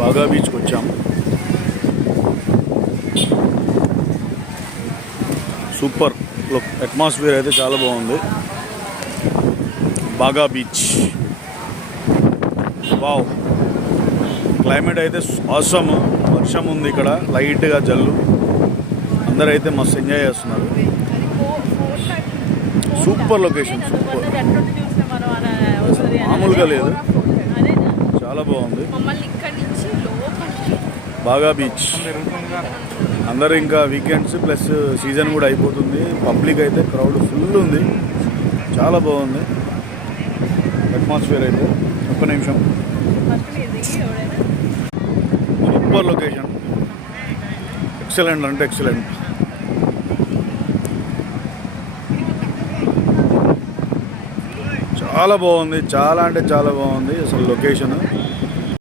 బాగా బీచ్కి వచ్చాము. సూపర్ అట్మాస్ఫియర్ అయితే చాలా బాగుంది. బాగా బీచ్, వావ్. క్లైమేట్ అయితే ఆసమ్. వర్షం ఉంది ఇక్కడ, లైట్గా జల్లు. అందరూ అయితే మస్తు ఎంజాయ్ చేస్తున్నారు. సూపర్ లొకేషన్, సూపర్, మామూలుగా లేదు, చాలా బాగుంది. బాగా బీచ్. అందరూ ఇంకా వీకెండ్స్ ప్లస్ సీజన్ కూడా అయిపోతుంది. పబ్లిక్ అయితే క్రౌడ్ ఫుల్ ఉంది. చాలా బాగుంది అట్మాస్ఫియర్ అయితే. ఒక్క నిమిషం. సూపర్ లొకేషన్, ఎక్సలెంట్ అంటే ఎక్సలెంట్. చాలా బాగుంది, చాలా అంటే చాలా బాగుంది అసలు లొకేషన్.